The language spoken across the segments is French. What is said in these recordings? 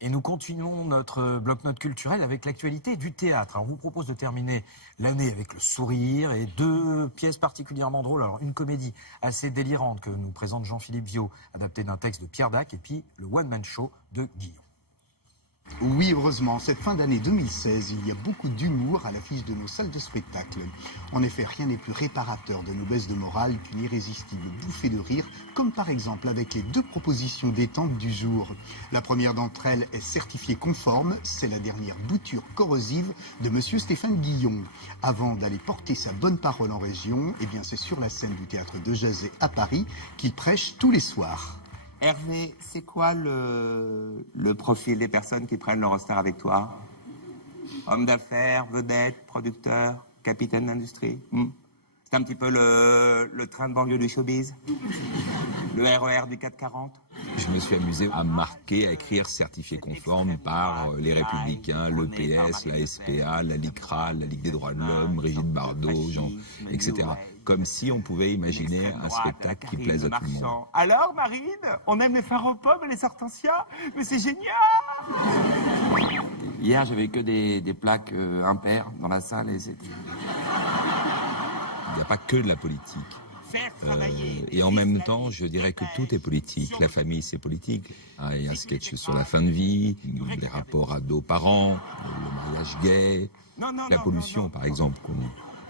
Et nous continuons notre bloc-notes culturel avec l'actualité du théâtre. Alors, on vous propose de terminer l'année avec le sourire et deux pièces particulièrement drôles. Alors, une comédie assez délirante que nous présente Jean-Philippe Viau, adaptée d'un texte de Pierre Dac, et puis le one-man show de Guillon. Oui, heureusement, cette fin d'année 2016, il y a beaucoup d'humour à l'affiche de nos salles de spectacle. En effet, rien n'est plus réparateur de nos baisses de morale qu'une irrésistible bouffée de rire, comme par exemple avec les deux propositions détente du jour. La première d'entre elles est certifiée conforme, c'est la dernière bouture corrosive de monsieur Stéphane Guillon. Avant d'aller porter sa bonne parole en région, eh bien c'est sur la scène du théâtre de Jazet à Paris qu'il prêche tous les soirs. Hervé, c'est quoi le profil des personnes qui prennent le roster avec toi? Homme d'affaires, vedette, producteur, capitaine d'industrie. C'est un petit peu le train de banlieue du showbiz? Le RER du 440? Je me suis amusé à marquer, à écrire certifié conforme par les Républicains, le PS, la SPA, la LICRA, la Ligue des droits de l'homme, Brigitte Bardot, etc. Comme si on pouvait imaginer un spectacle qui plaise à tout le monde. Alors, Marine, on aime les phares aux pommes et les hortensias? Mais c'est génial! Hier, j'avais que des plaques impaires dans la salle et c'était... Il n'y a pas que de la politique. Et en même temps, je dirais que tout est politique. La famille, c'est politique. Il y a un sketch sur la fin de vie, les rapports ados-parents, le mariage gay, la pollution, par exemple,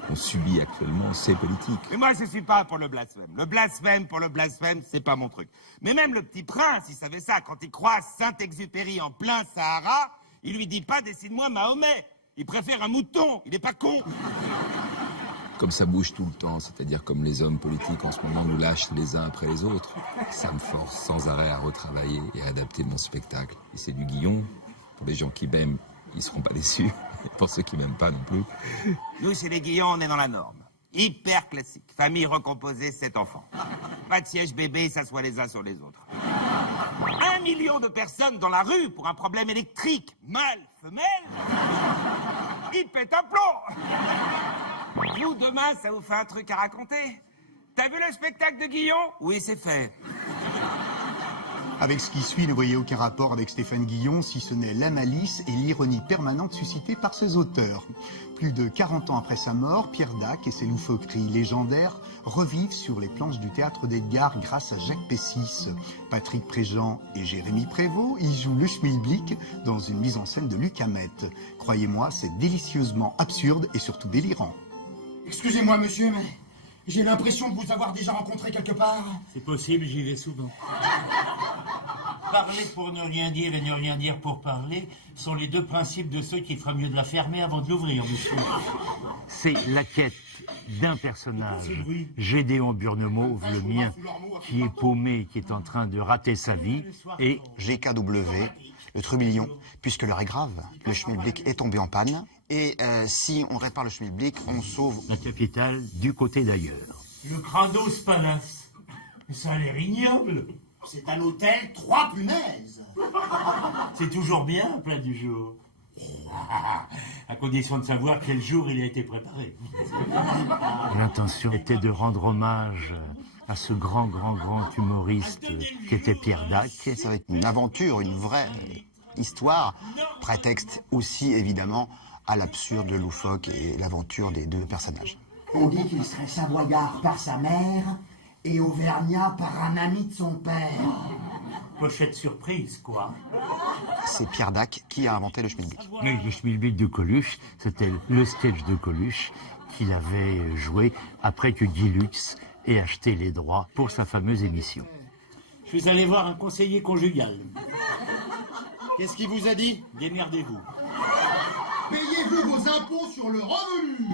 qu'on subit actuellement, c'est politique. Mais moi, je suis pas pour le blasphème. Le blasphème pour le blasphème, c'est pas mon truc. Mais même le petit prince, il savait ça. Quand il croise Saint-Exupéry en plein Sahara, il lui dit pas « dessine-moi Mahomet ». Il préfère un mouton, il est pas con. Comme ça bouge tout le temps, c'est-à-dire comme les hommes politiques en ce moment nous lâchent les uns après les autres, ça me force sans arrêt à retravailler et à adapter mon spectacle. Et c'est du Guillon. Pour les gens qui m'aiment, ils seront pas déçus. Et pour ceux qui m'aiment pas non plus. Nous, chez les Guillons, on est dans la norme. Hyper classique. Famille recomposée, 7 enfants. Pas de siège bébé, ils s'assoient les uns sur les autres. 1 million de personnes dans la rue pour un problème électrique. Mâle, femelle. Il pète un plomb. Vous, demain, ça vous fait un truc à raconter? T'as vu le spectacle de Guillon? Oui, c'est fait. Avec ce qui suit, ne voyez aucun rapport avec Stéphane Guillon, si ce n'est la malice et l'ironie permanente suscitée par ses auteurs. Plus de 40 ans après sa mort, Pierre Dac et ses loufoqueries légendaires revivent sur les planches du théâtre d'Edgar grâce à Jacques Pessis. Patrick Préjean et Jérémy Prévost y jouent le schmilblick dans une mise en scène de Luc Hamet. Croyez-moi, c'est délicieusement absurde et surtout délirant. Excusez-moi, monsieur, mais j'ai l'impression de vous avoir déjà rencontré quelque part. C'est possible, j'y vais souvent. Parler pour ne rien dire et ne rien dire pour parler sont les deux principes de ceux qui feraient mieux de la fermer avant de l'ouvrir, monsieur. C'est la quête d'un personnage, Gédéon Burnemauve, le mien, qui est paumé, qui est en train de rater sa vie, et GKW, le trublion, puisque l'heure est grave. Le schmilblick est tombé en panne, et si on répare le schmilblick, on sauve la capitale du côté d'ailleurs. Le Kratos Palace. Ça a l'air ignoble. C'est un hôtel 3 punaises. C'est toujours bien, un plat du jour. À condition de savoir quel jour il a été préparé. L'intention était de rendre hommage à ce grand humoriste qui était Pierre Dac. Ça va être une aventure, une vraie histoire, prétexte aussi évidemment à l'absurde, le loufoque et l'aventure des deux personnages. On dit qu'il serait savoyard par sa mère et auvergnat par un ami de son père. Pochette surprise, quoi. C'est Pierre Dac qui a inventé le schmilblick. Oui, le schmilblick de Coluche, c'était le sketch de Coluche qu'il avait joué après que Guy Lux ait acheté les droits pour sa fameuse émission. Je suis allé voir un conseiller conjugal. Qu'est-ce qu'il vous a dit? Démerdez-vous. Payez-vous vos impôts sur le revenu?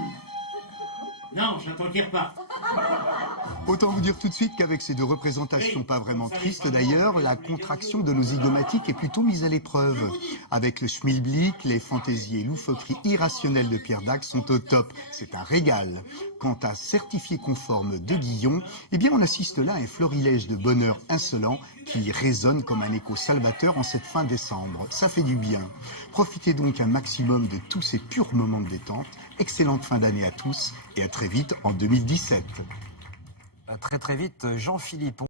Non, j'attends qu'il reparte. Autant vous dire tout de suite qu'avec ces deux représentations pas vraiment tristes d'ailleurs, la contraction de nos zygomatiques est plutôt mise à l'épreuve. Avec le schmilblick, les fantaisies et loufoqueries irrationnelles de Pierre Dac sont au top. C'est un régal. Quant à certifié conforme de Guillon, eh bien on assiste là à un florilège de bonheur insolent qui résonne comme un écho salvateur en cette fin décembre. Ça fait du bien. Profitez donc un maximum de tous ces purs moments de détente. Excellente fin d'année à tous et à très vite en 2017. Très vite, Jean-Philippe.